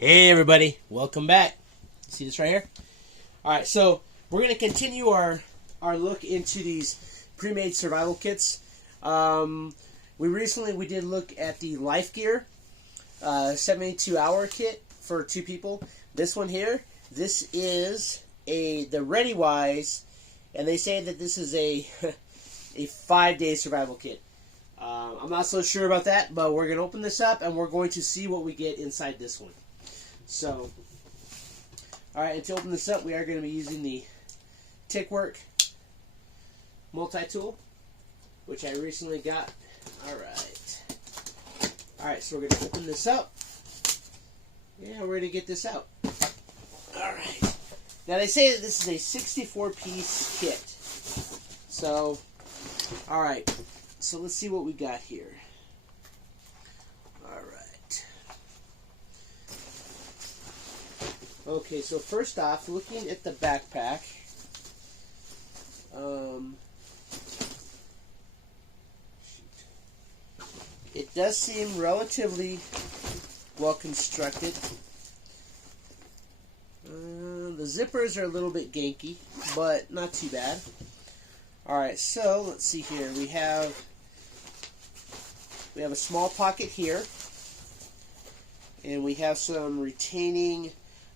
Hey everybody, welcome back. See this right here? Alright, so we're going to continue our look into these pre-made survival kits. We did look at the Life Gear 72-hour kit for 2 people. This one here, this is the ReadyWise, and they say that this is a 5-day survival kit. I'm not so sure about that, but we're going to open this up and we're going to see what we get inside this one. So, alright, and to open this up, we are going to be using the Tickwork multi-tool, which I recently got. Alright, so we're going to open this up, and we're going to get this out. Alright, now they say that this is a 64-piece kit. So, alright, so let's see what we got here. Okay, so first off, looking at the backpack, it does seem relatively well constructed. The zippers are a little bit ganky, but not too bad. Alright, so let's see here. We have a small pocket here, and we have some retaining.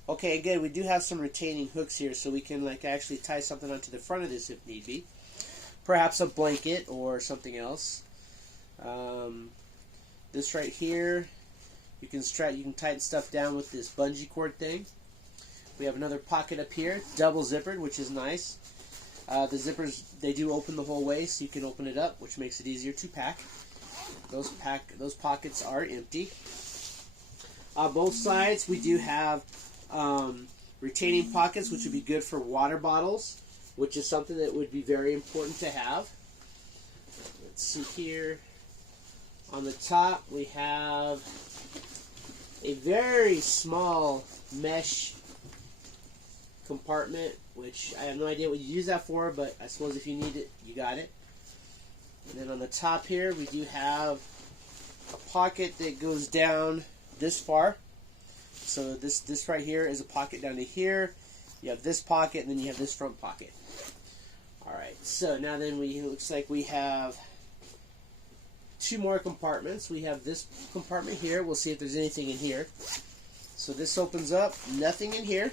Okay, again, we do have some retaining hooks here, so we can actually tie something onto the front of this if need be. Perhaps a blanket or something else. This right here, you can tighten stuff down with this bungee cord thing. We have another pocket up here, double zippered, which is nice. The zippers, they do open the whole way, so you can open it up, which makes it easier to pack. Those pockets are empty. On both sides, we do have retaining pockets, which would be good for water bottles, which is something that would be very important to have. Let's see here. On the top, we have a very small mesh compartment, which I have no idea what you use that for, but I suppose if you need it, you got it. And then on the top here, we do have a pocket that goes down this far. So this right here is a pocket down to here. You have this pocket, and then you have this front pocket. Alright, so now then it looks like we have 2 more compartments. We have this compartment here. We'll see if there's anything in here. So this opens up. Nothing in here.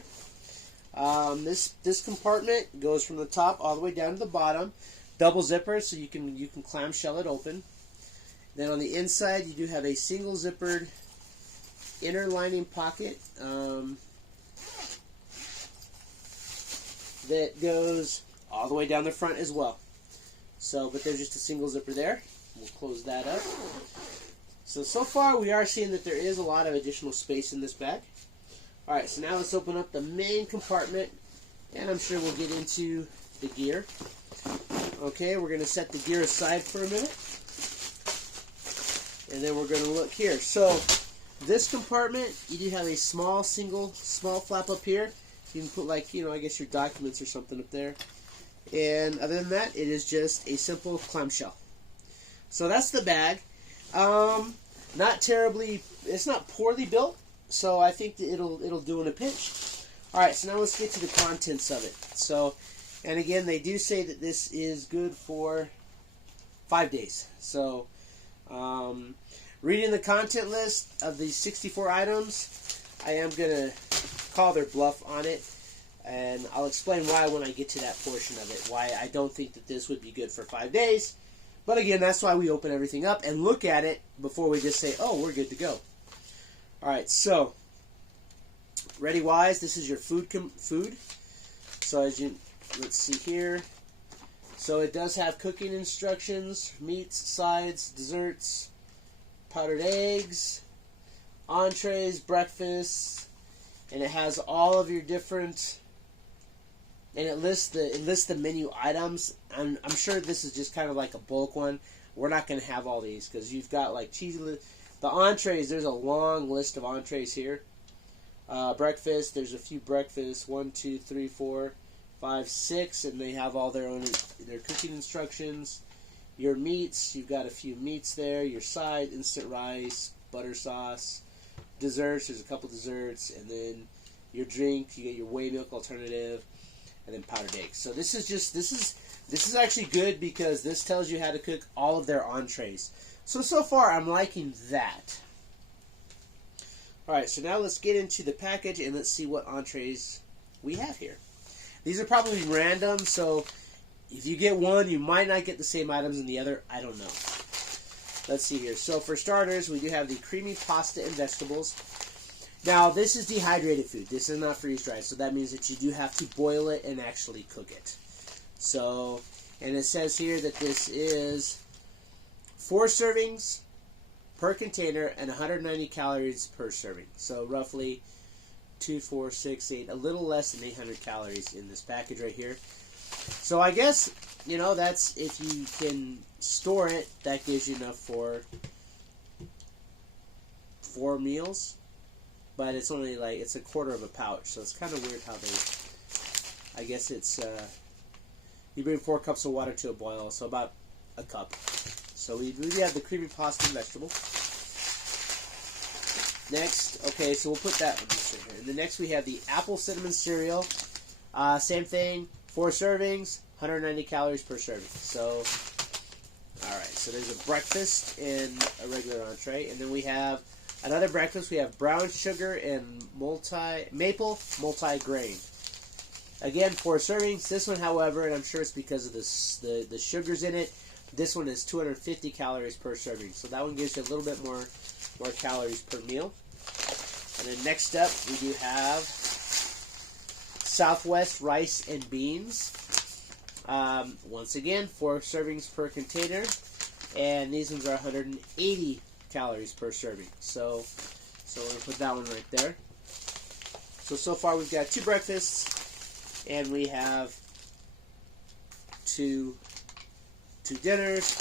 This compartment goes from the top all the way down to the bottom. Double zipper, so you can clamshell it open. Then on the inside, you do have a single zippered inner lining pocket that goes all the way down the front as well. But there's just a single zipper there. We'll close that up. So far we are seeing that there is a lot of additional space in this bag. Alright, so now let's open up the main compartment, and I'm sure we'll get into the gear. Okay, we're going to set the gear aside for a minute, and then we're going to look here. So this compartment, you do have a small flap up here. You can put I guess your documents or something up there. And other than that, it is just a simple clamshell. So that's the bag. It's not poorly built, so I think that it'll do in a pinch. Alright, so now let's get to the contents of it. So, and again, they do say that this is good for 5 days. So, reading the content list of these 64 items, I am going to call their bluff on it, and I'll explain why when I get to that portion of it, why I don't think that this would be good for 5 days. But again, that's why we open everything up and look at it before we just say, oh, we're good to go. Alright, so, ReadyWise, this is your food. So let's see here. So it does have cooking instructions, meats, sides, desserts, powdered eggs, entrees, breakfast, and it has all of your different, and it lists the menu items. I'm sure this is just kind of like a bulk one. We're not going to have all these because you've got cheesy. The entrees, there's a long list of entrees here. Breakfast, there's a few breakfasts, 1, 2, 3, 4, 5, 6, and they have all their cooking instructions. Your meats, you've got a few meats there. Your side, instant rice, butter sauce, desserts. There's a couple desserts, and then your drink. You get your whey milk alternative, and then powdered eggs. So this is actually good because this tells you how to cook all of their entrees. So far I'm liking that. Alright, so now let's get into the package and let's see what entrees we have here. These are probably random, so if you get one, you might not get the same items in the other. I don't know. Let's see here. So for starters, we do have the creamy pasta and vegetables. Now, this is dehydrated food. This is not freeze-dried, so that means that you do have to boil it and actually cook it. So, and it says here that this is 4 servings per container and 190 calories per serving. So roughly 2, 4, 6, 8, a little less than 800 calories in this package right here. So I guess, you know, that's, if you can store it, that gives you enough for 4 meals. But it's only like, it's a quarter of a pouch, so it's kind of weird how they, I guess it's, you bring 4 cups of water to a boil, so about a cup. So we have the creamy pasta and vegetable. Next, okay, so we'll put that one in here. And the next we have the apple cinnamon cereal. Same thing, 4 servings, 190 calories per serving. So, alright, so there's a breakfast and a regular entree. And then we have another breakfast. We have brown sugar and maple multi-grain. Again, 4 servings. This one, however, and I'm sure it's because of the sugars in it, this one is 250 calories per serving. So that one gives you a little bit more calories per meal. And then next up, we do have Southwest rice and beans. Once again, 4 servings per container. And these ones are 180 calories per serving. So we're going to put that one right there. So far we've got 2 breakfasts, and we have 2 dinners,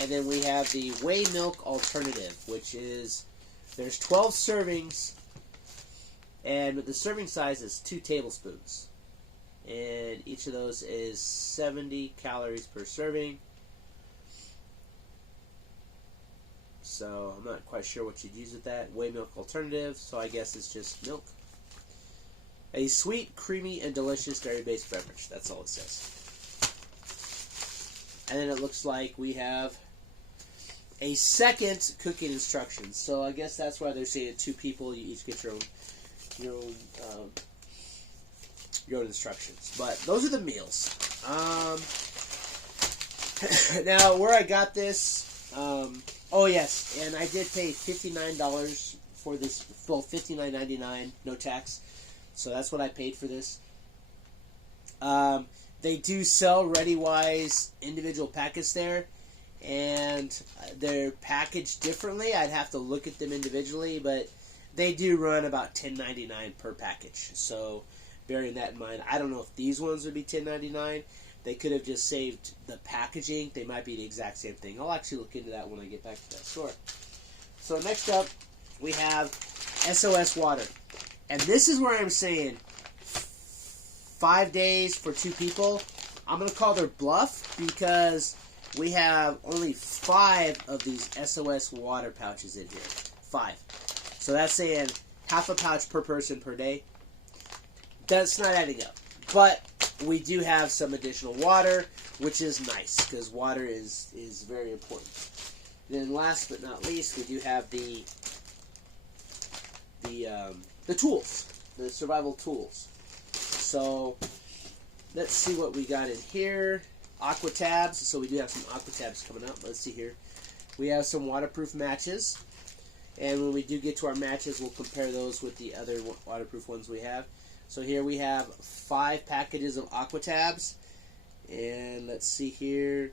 and then we have the whey milk alternative, which is, there's 12 servings, and the serving size is 2 tablespoons, and each of those is 70 calories per serving. So I'm not quite sure what you'd use with that. Whey milk alternative, so I guess it's just milk. A sweet, creamy, and delicious dairy-based beverage. That's all it says. And then it looks like we have a second cooking instructions. So I guess that's why they're saying 2 people, you each get your own instructions. But those are the meals. Now, where I got this, oh yes, and I did pay $59 for this, well, $59.99, no tax. So that's what I paid for this. They do sell ReadyWise individual packets there, and they're packaged differently. I'd have to look at them individually, but they do run about $10.99 per package. So bearing that in mind, I don't know if these ones would be $10.99. They could have just saved the packaging. They might be the exact same thing. I'll actually look into that when I get back to that store. So next up, we have SOS water. And this is where I'm saying 5 days for 2 people. I'm going to call their bluff because we have only 5 of these SOS water pouches in here. 5. So that's saying half a pouch per person per day. That's not adding up. But we do have some additional water, which is nice because water is very important. And then last but not least, we do have the tools, the survival tools. So let's see what we got in here. Aqua tabs. So we do have some aqua tabs coming up. Let's see here. We have some waterproof matches. And when we do get to our matches, we'll compare those with the other waterproof ones we have. So here we have 5 packages of aqua tabs. And let's see here.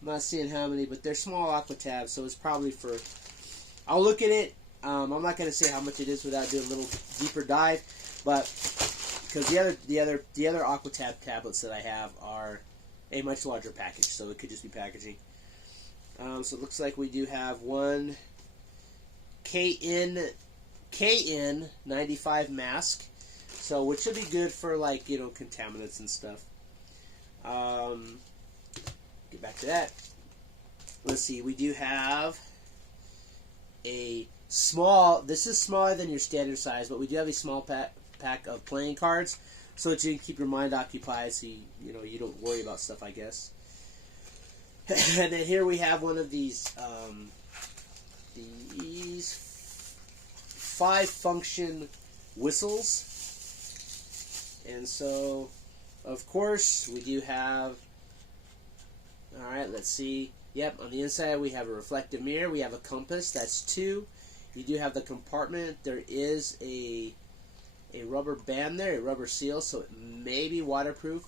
I'm not seeing how many, but they're small aqua tabs, so it's probably for... I'll look at it. I'm not going to say how much it is without doing a little deeper dive, but because the other aqua tab tablets that I have are a much larger package, so it could just be packaging. So it looks like we do have one KN95 mask. So, which should be good for, like, you know, contaminants and stuff. Get back to that. Let's see, we do have a small, this is smaller than your standard size, but we do have a small pack of playing cards, so that you can keep your mind occupied, so you know, you don't worry about stuff, I guess. And then here we have one of these 5-function whistles. And so, of course, we do have, alright, let's see. Yep, on the inside we have a reflective mirror. We have a compass, that's 2. You do have the compartment. There is a rubber band there, a rubber seal, so it may be waterproof.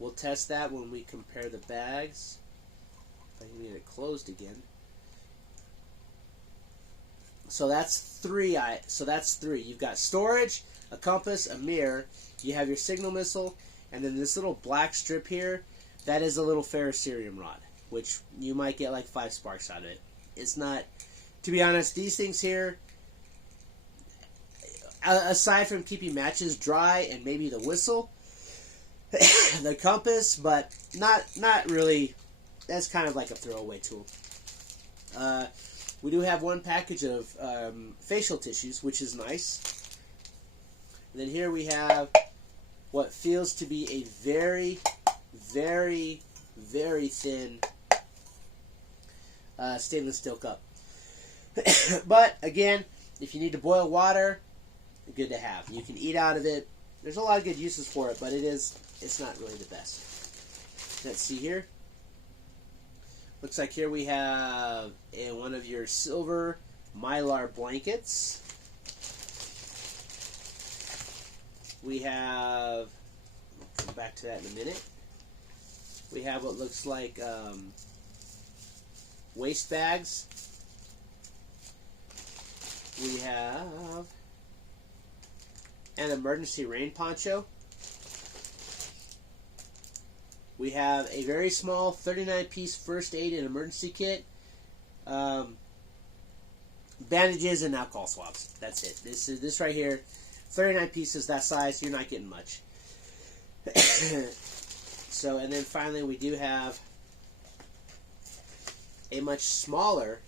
We'll test that when we compare the bags. If I can get it closed again. So that's 3. You've got storage, a compass, a mirror. You have your signal missile, and then this little black strip here, that is a little ferrocerium rod, which you might get like 5 sparks out of it. It's not, to be honest, these things here, aside from keeping matches dry and maybe the whistle, the compass, but not really, that's kind of like a throwaway tool. We do have one package of facial tissues, which is nice. And then here we have what feels to be a very, very, very thin stainless steel cup. But again, if you need to boil water, good to have. You can eat out of it. There's a lot of good uses for it, but it's not really the best. Let's see here. Looks like here we have one of your silver MYLAR blankets. We have, we'll come back to that in a minute. We have what looks like waste bags. We have an emergency rain poncho. We have a very small 39-piece first aid and emergency kit. Bandages and alcohol swabs. That's it. This right here, 39 pieces, that size, you're not getting much. So, and then finally we do have a much smaller,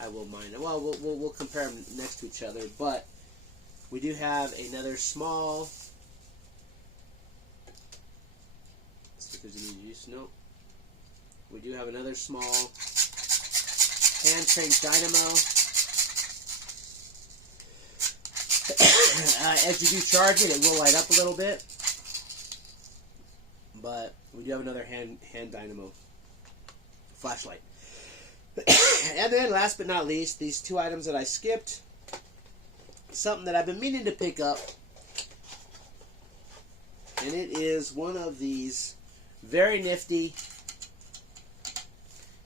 I will mind. Well, we'll compare them next to each other, but we do have another small. Stickers of use. No. We do have another small hand crank dynamo. As you do charge it, it will light up a little bit. But we do have another hand dynamo flashlight. And then last but not least, these 2 items that I skipped. Something that I've been meaning to pick up. And it is one of these very nifty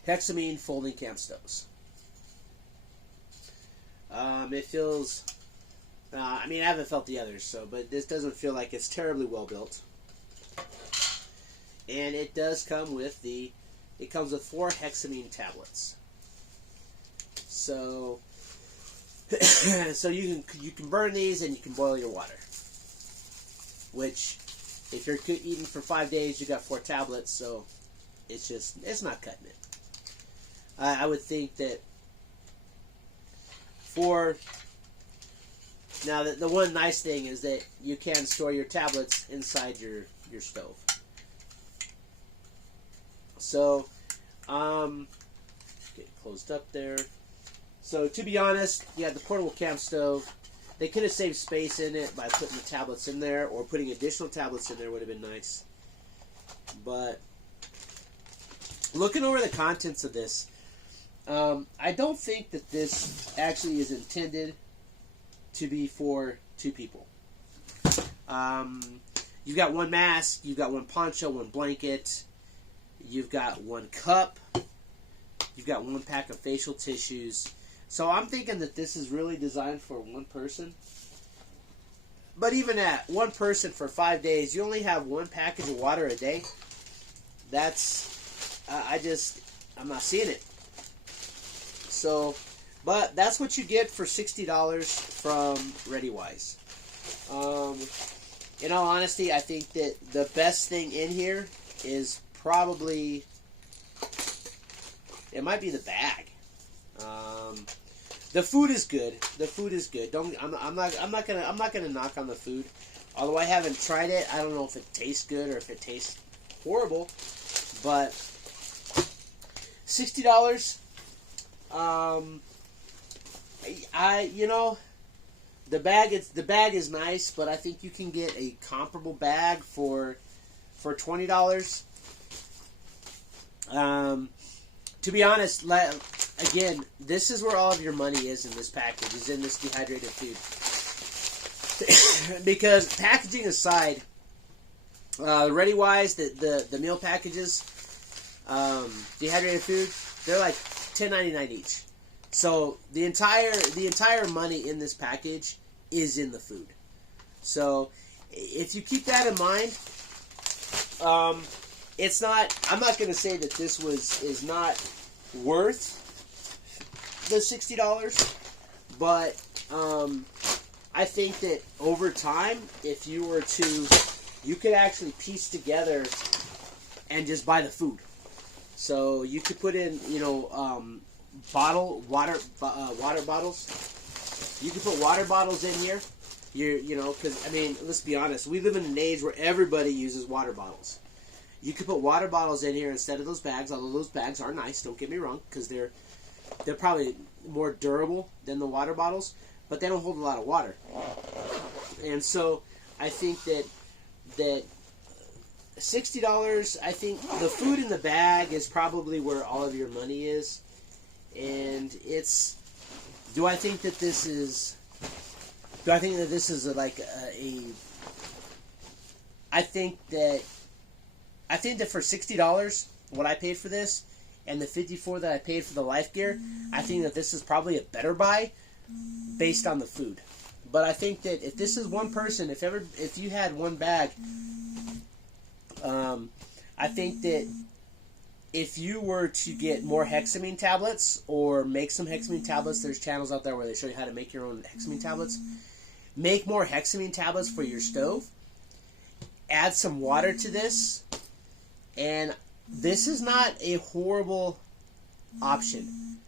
hexamine folding camp stoves. It feels, I mean, I haven't felt the others, but this doesn't feel like it's terribly well built. And it does come with it comes with 4 hexamine tablets. So, so you can burn these and you can boil your water. Which, if you're eating for 5 days, you got 4 tablets, so it's not cutting it. I would think that now the one nice thing is that you can store your tablets inside your stove. So, get it closed up there. So, to be honest, you have the portable camp stove. They could have saved space in it by putting the tablets in there, or putting additional tablets in there would have been nice. But, looking over the contents of this, I don't think that this actually is intended to be for 2 people. You've got 1 mask, you've got 1 poncho, 1 blanket, you've got 1 cup, you've got 1 pack of facial tissues. So I'm thinking that this is really designed for 1 person. But even at 1 person for 5 days, you only have 1 package of water a day. That's, I'm not seeing it. So, but that's what you get for $60 from ReadyWise. in all honesty, I think that the best thing in here is probably, it might be the bag. The food is good. The food is good. I'm not gonna knock on the food. Although I haven't tried it, I don't know if it tastes good or if it tastes horrible. But $60. You know, the bag is nice, but I think you can get a comparable bag for $20. To be honest, again, this is where all of your money is in this package, is in this dehydrated food. Because packaging aside, ReadyWise, the meal packages, dehydrated food, they're like $10.99 each. So the entire money in this package is in the food. So if you keep that in mind, it's not. I'm not going to say that this is not worth the $60, but I think that over time, if you were to, you could actually piece together and just buy the food. So you could put in, you know, water bottles. You could put water bottles in here. You know, because I mean, let's be honest. We live in an age where everybody uses water bottles. You could put water bottles in here instead of those bags. Although those bags are nice, don't get me wrong, because they're probably more durable than the water bottles, but they don't hold a lot of water. And so I think that $60, I think the food in the bag is probably where all of your money is. And it's, do I think that this is I think that for $60, what I paid for this, and the $54 that I paid for the Life Gear, I think that this is probably a better buy based on the food. But I think that if this is one person, if you had one bag, I think that if you were to get more hexamine tablets or make some hexamine tablets, there's channels out there where they show you how to make your own hexamine tablets. Make more hexamine tablets for your stove. Add some water to this. And this is not a horrible option.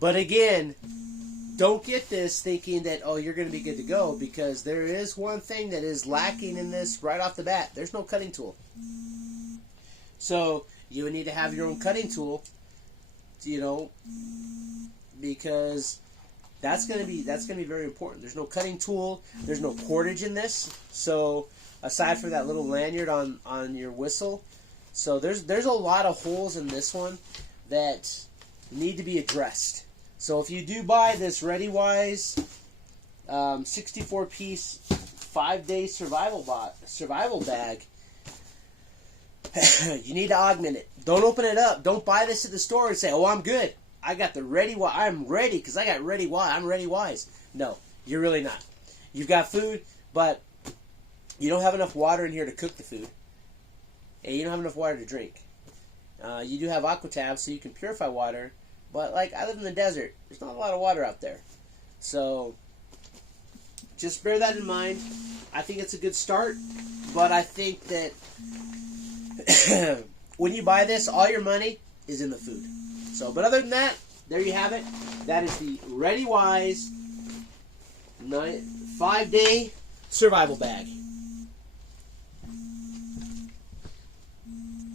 But again, don't get this thinking that, oh, you're going to be good to go, because there is one thing that is lacking in this right off the bat. There's no cutting tool. So you would need to have your own cutting tool, you know, because that's going to be very important. There's no cutting tool. There's no cordage in this. So aside from that little lanyard on your whistle, so there's a lot of holes in this one that need to be addressed. So if you do buy this ReadyWise 64-piece 5-day survival bag, you need to augment it. Don't open it up. Don't buy this at the store and say, "Oh, I'm good. I got the ReadyWise. I'm ready because I got ReadyWise. I'm ReadyWise." No, you're really not. You've got food, but you don't have enough water in here to cook the food, and you don't have enough water to drink. You do have AquaTab, so you can purify water, but like I live in the desert, there's not a lot of water out there. So just bear that in mind. I think it's a good start, but I think that when you buy this, all your money is in the food. So, but other than that, there you have it. That is the ReadyWise 5-day survival bag.